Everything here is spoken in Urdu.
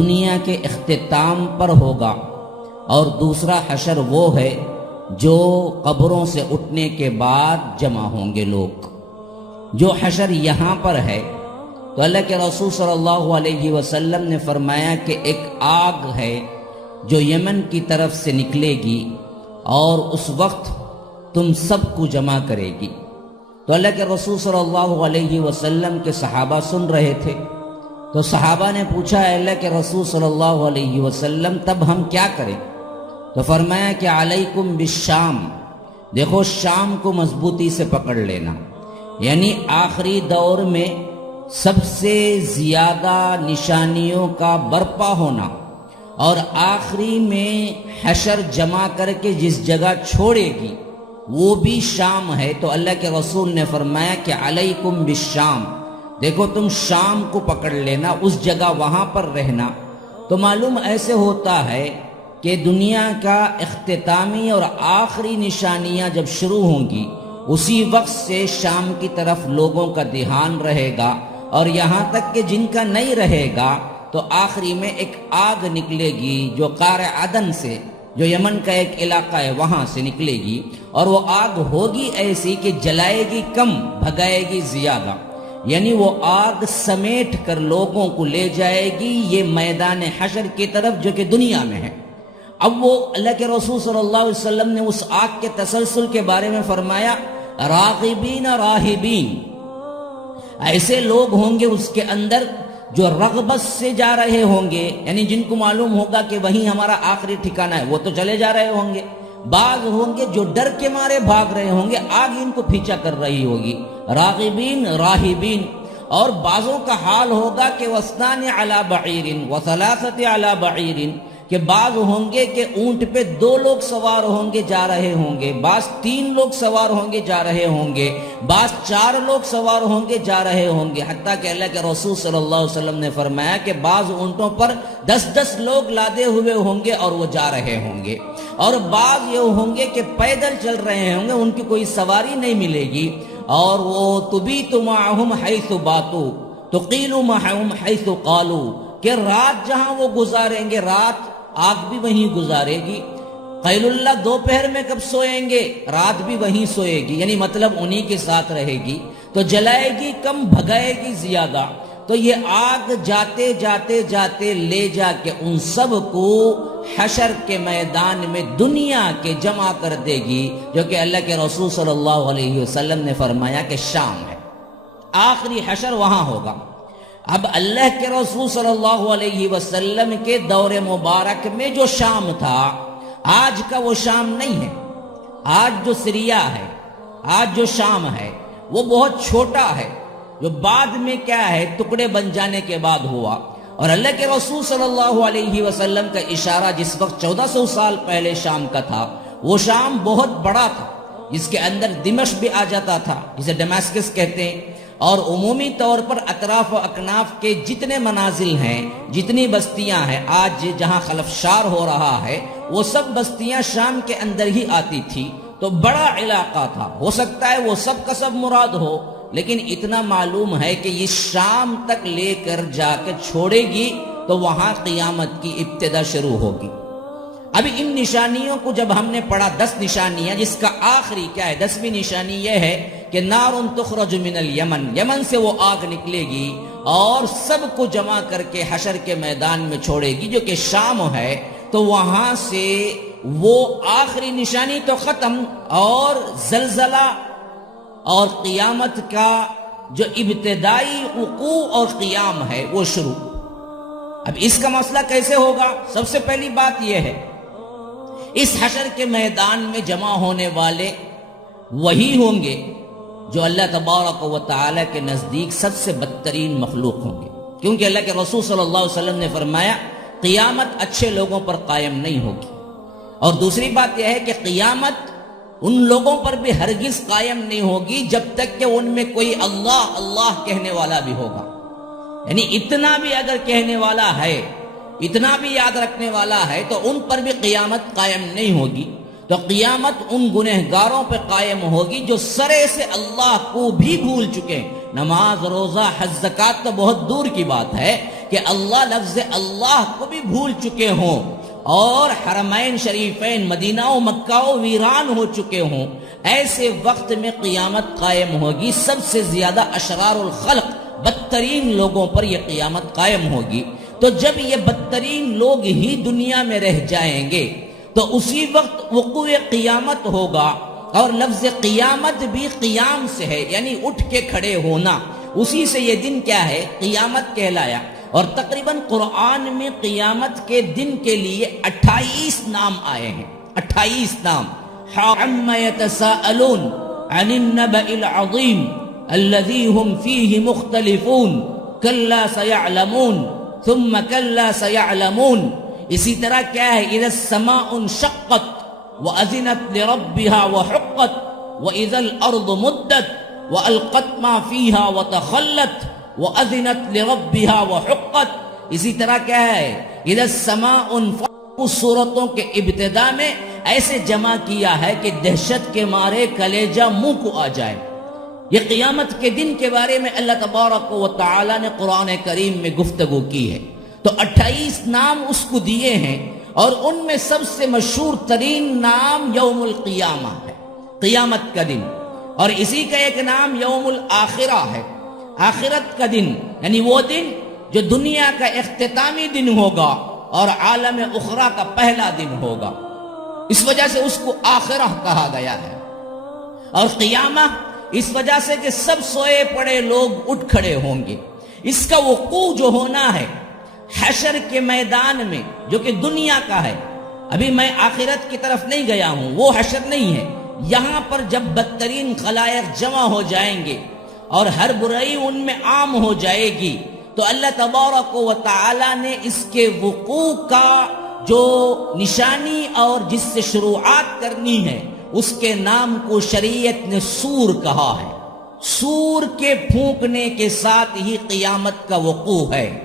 دنیا کے اختتام پر ہوگا، اور دوسرا حشر وہ ہے جو قبروں سے اٹھنے کے بعد جمع ہوں گے لوگ۔ جو حشر یہاں پر ہے تو اللہ کے رسول صلی اللہ علیہ وسلم نے فرمایا کہ ایک آگ ہے جو یمن کی طرف سے نکلے گی اور اس وقت تم سب کو جمع کرے گی۔ تو اللہ کے رسول صلی اللہ علیہ وسلم کے صحابہ سن رہے تھے، تو صحابہ نے پوچھا اے اللہ کے رسول صلی اللہ علیہ وسلم تب ہم کیا کریں؟ تو فرمایا کہ علیکم بالشام، دیکھو شام کو مضبوطی سے پکڑ لینا، یعنی آخری دور میں سب سے زیادہ نشانیوں کا برپا ہونا، اور آخری میں حشر جمع کر کے جس جگہ چھوڑے گی وہ بھی شام ہے۔ تو اللہ کے رسول نے فرمایا کہ علیکم بالشام، دیکھو تم شام کو پکڑ لینا، اس جگہ وہاں پر رہنا۔ تو معلوم ایسے ہوتا ہے کہ دنیا کا اختتامی اور آخری نشانیاں جب شروع ہوں گی اسی وقت سے شام کی طرف لوگوں کا دھیان رہے گا، اور یہاں تک کہ جن کا نہیں رہے گا تو آخری میں ایک آگ نکلے گی جو قار عدن سے، جو یمن کا ایک علاقہ ہے وہاں سے نکلے گی، اور وہ آگ ہوگی ایسی کہ جلائے گی کم بھگائے گی زیادہ، یعنی وہ آگ سمیٹ کر لوگوں کو لے جائے گی یہ میدان حشر کی طرف جو کہ دنیا میں ہے۔ اب وہ اللہ کے رسول صلی اللہ علیہ وسلم نے اس آگ کے تسلسل کے بارے میں فرمایا راغبین راہبین، ایسے لوگ ہوں گے اس کے اندر جو رغبت سے جا رہے ہوں گے، یعنی جن کو معلوم ہوگا کہ وہیں ہمارا آخری ٹھکانہ ہے، وہ تو چلے جا رہے ہوں گے۔ بعض ہوں گے جو ڈر کے مارے بھاگ رہے ہوں گے، آگ ان کو پیچھا کر رہی ہوگی، راغبین راہبین۔ اور بعضوں کا حال ہوگا کہ وَاثْنَانِ عَلَى بَعِيرٍ وَثَلَاثَةِ عَلَى بَعِيرٍ، کہ بعض ہوں گے کہ اونٹ پہ 2 لوگ سوار ہوں گے جا رہے ہوں گے، بعض 3 لوگ سوار ہوں گے جا رہے ہوں گے، بعض 4 لوگ سوار ہوں گے جا رہے ہوں گے، حتیٰ کہ اللہ کے رسول صلی اللہ علیہ وسلم نے فرمایا کہ بعض اونٹوں پر 10 لوگ لادے ہوئے ہوں گے اور وہ جا رہے ہوں گے، اور بعض یہ ہوں گے کہ پیدل چل رہے ہوں گے، ان کی کوئی سواری نہیں ملے گی، اور وہ تبیت معہم حیث باتو تقیل معہم حیث قالو، کہ رات جہاں وہ گزاریں گے رات آگ بھی وہیں گزارے گی۔ قیل اللہ دوپہر میں کب سوئیں گے، رات بھی وہیں سوئے گی، یعنی مطلب انہی کے ساتھ رہے گی، تو جلائے گی کم بھگائے گی زیادہ۔ تو یہ آگ جاتے جاتے جاتے لے جا کے ان سب کو حشر کے میدان میں دنیا کے جمع کر دے گی، جو کہ اللہ کے رسول صلی اللہ علیہ وسلم نے فرمایا کہ شام ہے، آخری حشر وہاں ہوگا۔ اب اللہ کے رسول صلی اللہ علیہ وسلم کے دور مبارک میں جو شام تھا آج کا وہ شام نہیں ہے۔ آج جو سیریا ہے، آج جو شام ہے وہ بہت چھوٹا ہے، جو بعد میں کیا ہے ٹکڑے بن جانے کے بعد ہوا، اور اللہ کے رسول صلی اللہ علیہ وسلم کا اشارہ جس وقت 1400 سال پہلے شام کا تھا، وہ شام بہت بڑا تھا، جس کے اندر دمشق بھی آ جاتا تھا جسے ڈیماسکس کہتے ہیں، اور عمومی طور پر اطراف و اکناف کے جتنے منازل ہیں، جتنی بستیاں ہیں، آج جہاں خلفشار ہو رہا ہے وہ سب بستیاں شام کے اندر ہی آتی تھی، تو بڑا علاقہ تھا۔ ہو سکتا ہے وہ سب کا سب مراد ہو، لیکن اتنا معلوم ہے کہ یہ شام تک لے کر جا کے چھوڑے گی تو وہاں قیامت کی ابتدا شروع ہوگی۔ اب ان نشانیوں کو جب ہم نے پڑھا 10 نشانیاں، جس کا آخری کیا ہے 10ویں نشانی یہ ہے کہ نار تخرج من الیمن، یمن سے وہ آگ نکلے گی اور سب کو جمع کر کے حشر کے میدان میں چھوڑے گی جو کہ شام ہے، تو وہاں سے وہ آخری نشانی تو ختم، اور زلزلہ اور قیامت کا جو ابتدائی وقوع اور قیام ہے وہ شروع۔ اب اس کا مسئلہ کیسے ہوگا؟ سب سے پہلی بات یہ ہے اس حشر کے میدان میں جمع ہونے والے وہی ہوں گے جو اللہ تبارک و تعالی کے نزدیک سب سے بدترین مخلوق ہوں گے، کیونکہ اللہ کے رسول صلی اللہ علیہ وسلم نے فرمایا قیامت اچھے لوگوں پر قائم نہیں ہوگی، اور دوسری بات یہ ہے کہ قیامت ان لوگوں پر بھی ہرگز قائم نہیں ہوگی جب تک کہ ان میں کوئی اللہ اللہ کہنے والا بھی ہوگا، یعنی اتنا بھی اگر کہنے والا ہے، اتنا بھی یاد رکھنے والا ہے، تو ان پر بھی قیامت قائم نہیں ہوگی۔ تو قیامت ان گنہگاروں پہ قائم ہوگی جو سرے سے اللہ کو بھی بھول چکے ہیں، نماز روزہ حج زکات تو بہت دور کی بات ہے، کہ اللہ لفظ اللہ کو بھی بھول چکے ہوں اور حرمین شریفین مدینہ و مکہ و ویران ہو چکے ہوں، ایسے وقت میں قیامت قائم ہوگی۔ سب سے زیادہ اشرار الخلق، بدترین لوگوں پر یہ قیامت قائم ہوگی۔ تو جب یہ بدترین لوگ ہی دنیا میں رہ جائیں گے تو اسی وقت وقوع قیامت ہوگا، اور لفظ قیامت بھی قیام سے ہے، یعنی اٹھ کے کھڑے ہونا، اسی سے یہ دن کیا ہے؟ قیامت کہلایا۔ اور تقریباً قرآن میں قیامت کے دن کے لیے 28 نام آئے ہیں، 28 نام۔ عَمَّ يَتَسَاءَلُونَ عَنِ النَّبَإِ الْعَظِيمِ الَّذِي هُمْ فِيهِ مُخْتَلِفُونَ كَلَّا سَيَعْلَمُونَ ثُمَّ كَلَّا سَيَعْلَمُونَ۔ اسی طرح کیا ہے؟ اِذَا السَّمَاءُ انشَقَّتْ وَأَذِنَتْ لِرَبِّهَا وَحُقَّتْ وَإِذَا الْأَرْضُ مُدَّتْ وَأَلْقَتْ مَا فِيهَا وَتَخَلَّتْ وَأَذِنَتْ لِرَبِّهَا وَحُقَّتْ۔ اسی طرح کیا ہے؟ اِذَا السَّمَاءُ انفطرت۔ اس صورتوں کے ابتدا میں ایسے جمع کیا ہے کہ دہشت کے مارے کلیجہ منہ کو آ جائے۔ یہ قیامت کے دن کے بارے میں اللہ تبارک و تعالی نے قرآن کریم میں گفتگو کی ہے۔ تو 28 نام اس کو دیے ہیں، اور ان میں سب سے مشہور ترین نام یوم القیامہ ہے، قیامت کا دن۔ اور اسی کا ایک نام یوم الآخرہ ہے، آخرت کا دن، یعنی وہ دن جو دنیا کا اختتامی دن ہوگا اور عالم اخری کا پہلا دن ہوگا، اس وجہ سے اس کو آخرہ کہا گیا ہے۔ اور قیامہ اس وجہ سے کہ سب سوئے پڑے لوگ اٹھ کھڑے ہوں گے۔ اس کا وقوع جو ہونا ہے حشر کے میدان میں، جو کہ دنیا کا ہے، ابھی میں آخرت کی طرف نہیں گیا ہوں، وہ حشر نہیں ہے۔ یہاں پر جب بدترین خلائق جمع ہو جائیں گے اور ہر برائی ان میں عام ہو جائے گی، تو اللہ تبارک و تعالی نے اس کے وقوع کا جو نشانی اور جس سے شروعات کرنی ہے، اس کے نام کو شریعت نے سور کہا ہے۔ سور کے پھونکنے کے ساتھ ہی قیامت کا وقوع ہے۔